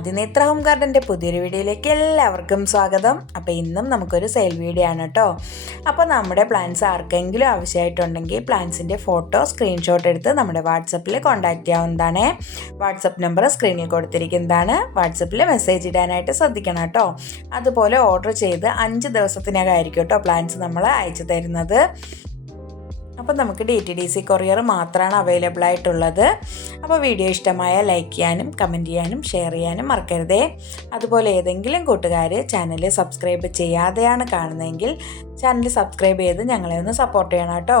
ആദിനേത്ര home ഗാർഡന്റെ പുതിയൊരു വീഡിയോയിലേക്ക് എല്ലാവർക്കും സ്വാഗതം. അപ്പോൾ ഇന്നും നമുക്കൊരു സെയിൽ വീഡിയോ ആണ് കേട്ടോ. അപ്പോൾ നമ്മുടെ പ്ലാൻസ് ആർക്കെങ്കിലും ആവശ്യമായിട്ടുണ്ടെങ്കിൽ പ്ലാൻസിന്റെ ഫോട്ടോ സ്ക്രീൻഷോട്ട് എടുത്ത് നമ്മുടെ വാട്സപ്പിൽ കോൺടാക്റ്റ് ചെയ്യാവുന്നതാണ്. വാട്സപ്പ് നമ്പർ സ്ക്രീനിൽ കൊടുത്തിരിക്കുന്നതാണ്. വാട്സപ്പിൽ മെസ്സേജ് ഇടാനായിട്ട് ശ്രദ്ധിക്കണം കേട്ടോ. അതുപോലെ ഓർഡർ ചെയ്ത് അഞ്ച് ദിവസത്തിനകമായിരിക്കും കേട്ടോ പ്ലാൻസ് നമ്മൾ അയച്ചു തരുന്നത്. അപ്പോൾ നമുക്ക് D T D C courier മാത്രമാണ് അവൈലബിൾ ആയിട്ടുള്ളത്. അപ്പോൾ വീഡിയോ ഇഷ്ടമായ ലൈക്ക് ചെയ്യാനും കമന്റ് ചെയ്യാനും ഷെയർ ചെയ്യാനും മറക്കരുതേ. അതുപോലെ ഏതെങ്കിലും കൂട്ടുകാർ ചാനൽ സബ്സ്ക്രൈബ് ചെയ്യാതെയാണ് കാണുന്നതെങ്കിൽ ചാനൽ സബ്സ്ക്രൈബ് ചെയ്ത് ഞങ്ങളെ ഒന്ന് സപ്പോർട്ട് ചെയ്യണം കേട്ടോ.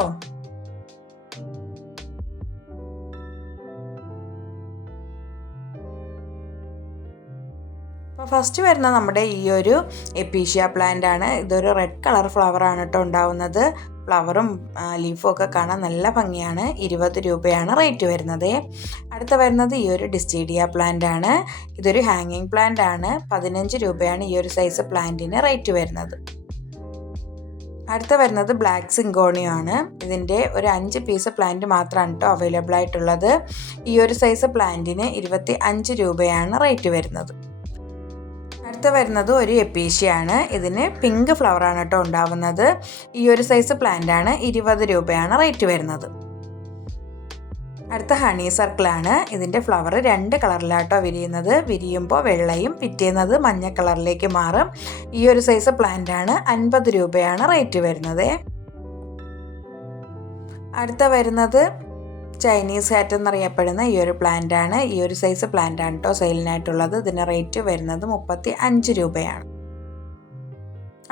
അപ്പോൾ ഫസ്റ്റ് വരുന്ന നമ്മുടെ ഈ ഒരു എപ്പീഷ്യ പ്ലാന്റ് ആണ്. ഇതൊരു റെഡ് കളർ ഫ്ലവർ ആണ് കേട്ടോ ഉണ്ടാവുന്നത്. ഫ്ലവറും ലീഫും ഒക്കെ കാണാൻ നല്ല ഭംഗിയാണ്. ഇരുപത് രൂപയാണ് റേറ്റ് വരുന്നത്. അടുത്ത വരുന്നത് ഈ ഒരു ഡിസ്റ്റീഡിയ പ്ലാന്റ് ആണ്. ഇതൊരു ഹാങ്ങിങ് പ്ലാന്റ് ആണ്. പതിനഞ്ച് രൂപയാണ് ഈ ഒരു സൈസ് പ്ലാന്റിന് റേറ്റ് വരുന്നത്. അടുത്ത വരുന്നത് ബ്ലാക്ക് സിങ്കോണിയോ ആണ്. ഇതിന്റെ ഒരു അഞ്ച് പീസ് പ്ലാന്റ് മാത്രമാണ് കേട്ടോ അവൈലബിൾ ആയിട്ടുള്ളത്. ഈ ഒരു സൈസ് പ്ലാന്റിന് ഇരുപത്തി അഞ്ച് രൂപയാണ് റേറ്റ് വരുന്നത്. അടുത്ത വരുന്നത് ഒരു എപ്പീഷ്യയാണ് ഇതിന് പിങ്ക് ഫ്ലവറാണ് കേട്ടോ ഉണ്ടാവുന്നത്. ഈ ഒരു സൈസ് പ്ലാന്റ് ആണ് ഇരുപത് രൂപയാണ് റേറ്റ് വരുന്നത്. അടുത്ത ഹണി സർക്കിളാണ് ഇതിന്റെ ഫ്ലവർ രണ്ട് കളറിലാട്ടോ വിരിയുന്നത്. വിരിയുമ്പോൾ വെള്ളയും പിറ്റേന്നത് മഞ്ഞ കളറിലേക്ക് മാറും. ഈ ഒരു സൈസ് പ്ലാന്റ് ആണ് അൻപത് രൂപയാണ് റേറ്റ് വരുന്നത്. അടുത്ത വരുന്നത് ചൈനീസ് ഹാറ്റ് എന്നറിയപ്പെടുന്ന ഈ ഒരു പ്ലാന്റ് ആണ്. ഈ ഒരു സൈസ് പ്ലാന്റ് ആണ് കേട്ടോ സെയിലിനായിട്ടുള്ളത്. ഇതിന് റേറ്റ് വരുന്നത് മുപ്പത്തി അഞ്ച് രൂപയാണ്.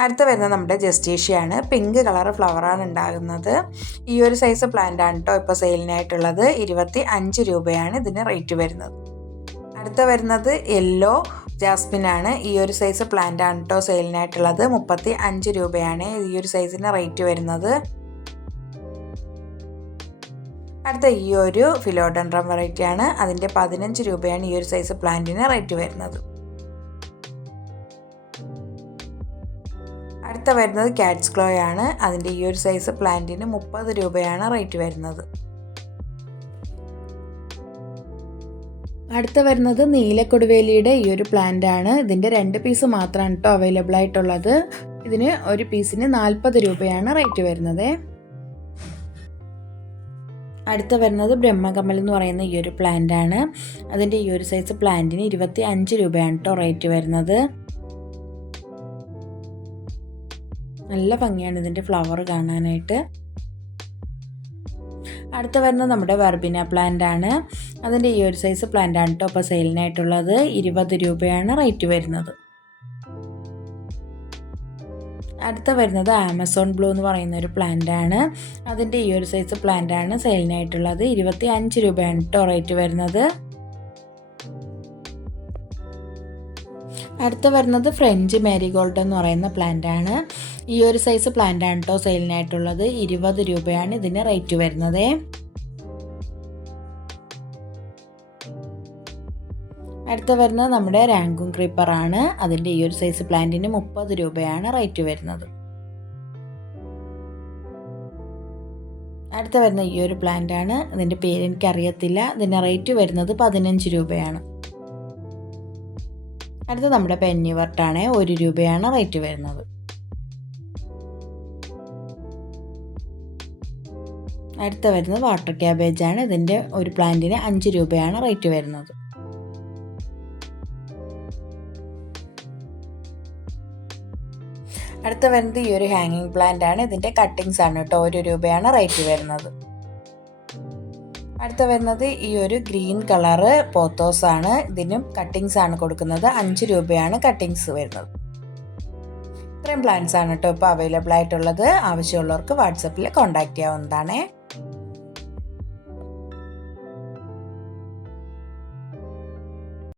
അടുത്ത വരുന്നത് നമ്മുടെ ജസ്റ്റീഷ്യയാണ് പിങ്ക് കളർ ഫ്ലവറാണ് ഉണ്ടാകുന്നത്. ഈ ഒരു സൈസ് പ്ലാന്റ് ആണ് കേട്ടോ ഇപ്പോൾ സെയിലിനായിട്ടുള്ളത്. ഇരുപത്തി അഞ്ച് രൂപയാണ് ഇതിന് റേറ്റ് വരുന്നത്. അടുത്ത വരുന്നത് യെല്ലോ ജാസ്മിൻ ആണ്. ഈ ഒരു സൈസ് പ്ലാന്റ് ആണ് കേട്ടോ സെയിലിനായിട്ടുള്ളത്. മുപ്പത്തി അഞ്ച് രൂപയാണ് ഈ ഒരു സൈസിന് റേറ്റ് വരുന്നത്. അടുത്ത ഈ ഒരു ഫിലോഡൻഡ്രം വെറൈറ്റിയാണ്. അതിന്റെ പതിനഞ്ച് രൂപയാണ് ഈ ഒരു സൈസ് പ്ലാന്റിന് റേറ്റ് വരുന്നത്. അടുത്ത വരുന്നത് കാറ്റ്സ് ക്ലോ ആണ്. അതിന്റെ ഈ ഒരു സൈസ് പ്ലാന്റിന് മുപ്പത് രൂപയാണ് റേറ്റ് വരുന്നത്. അടുത്ത വരുന്നത് നീലക്കൊടുവേലിയുടെ ഈ ഒരു പ്ലാന്റ് ആണ്. ഇതിന്റെ രണ്ട് പീസ് മാത്രമാണ് കേട്ടോ അവൈലബിൾ ആയിട്ടുള്ളത്. ഇതിന് ഒരു പീസിന് നാൽപ്പത് രൂപയാണ് റേറ്റ് വരുന്നത്. അടുത്ത വരുന്നത് ബ്രഹ്മകമൽ എന്ന് പറയുന്ന ഈ ഒരു പ്ലാന്റ് ആണ്. അതിന്റെ ഈ ഒരു സൈസ് പ്ലാന്റിന് ഇരുപത്തി അഞ്ച് രൂപയാണ് കേട്ടോ റേറ്റ് വരുന്നത്. നല്ല ഭംഗിയാണ് ഇതിന്റെ ഫ്ലവർ കാണാനായിട്ട്. അടുത്ത വരുന്നത് നമ്മുടെ വെർബിന പ്ലാന്റ് ആണ്. അതിന്റെ ഈ ഒരു സൈസ് പ്ലാന്റ് ആണ് കേട്ടോ അപ്പോൾ സെയിലിനായിട്ടുള്ളത് ഇരുപത് രൂപയാണ് റേറ്റ് വരുന്നത്. അടുത്ത വരുന്നത് ആമസോൺ ബ്ലൂ എന്ന് പറയുന്ന ഒരു പ്ലാന്റ് ആണ്. അതിന്റെ ഈ ഒരു സൈസ് പ്ലാന്റ് ആണ് സെയിലിനായിട്ടുള്ളത് ഇരുപത്തി അഞ്ച് രൂപയാണ് കേട്ടോ റേറ്റ് വരുന്നത്. അടുത്ത വരുന്നത് ഫ്രഞ്ച് മാരിഗോൾഡ് എന്ന് പറയുന്ന പ്ലാന്റ് ആണ്. ഈ ഒരു സൈസ് പ്ലാന്റ് ആണ് കേട്ടോ സെയിലിനായിട്ടുള്ളത് ഇരുപത് രൂപയാണ് ഇതിന് റേറ്റ് വരുന്നത്. അടുത്ത വരുന്നത് നമ്മുടെ റാങ്കും ക്രീപ്പറാണ് അതിന്റെ ഈ ഒരു സൈസ് പ്ലാന്റിന് മുപ്പത് രൂപയാണ് റേറ്റ് വരുന്നത്. അടുത്ത വരുന്ന ഈ ഒരു പ്ലാന്റ് ആണ്. അതിന്റെ പേര് എനിക്കറിയത്തില്ല. ഇതിന്റെ റേറ്റ് വരുന്നത് പതിനഞ്ച് രൂപയാണ്. അടുത്ത നമ്മുടെ പെന്നിവർട്ടാണ് ഒരു രൂപയാണ് റേറ്റ് വരുന്നത്. അടുത്ത വരുന്നത് വാട്ടർ ക്യാബേജ് ആണ്. ഇതിന്റെ ഒരു പ്ലാന്റിന് അഞ്ച് രൂപയാണ് റേറ്റ് വരുന്നത്. അടുത്ത വരുന്നത് ഈ ഒരു ഹാങ്ങിങ് പ്ലാന്റ് ആണ്. ഇതിന്റെ കട്ടിങ്സ് ആണ് കേട്ടോ. ഒരു രൂപയാണ് റേറ്റ് വരുന്നത്. അടുത്ത വരുന്നത് ഈ ഒരു ഗ്രീൻ കളറ് പോത്തോസ് ആണ്. ഇതിനും കട്ടിങ്സ് ആണ് കൊടുക്കുന്നത്. അഞ്ച് രൂപയാണ് കട്ടിങ്സ് വരുന്നത്. ഇത്രയും പ്ലാന്റ്സ് ആണ് കേട്ടോ ഇപ്പോൾ അവൈലബിൾ ആയിട്ടുള്ളത്. ആവശ്യമുള്ളവർക്ക് വാട്സപ്പിൽ കോൺടാക്റ്റ് ചെയ്യാവുന്നതാണ്.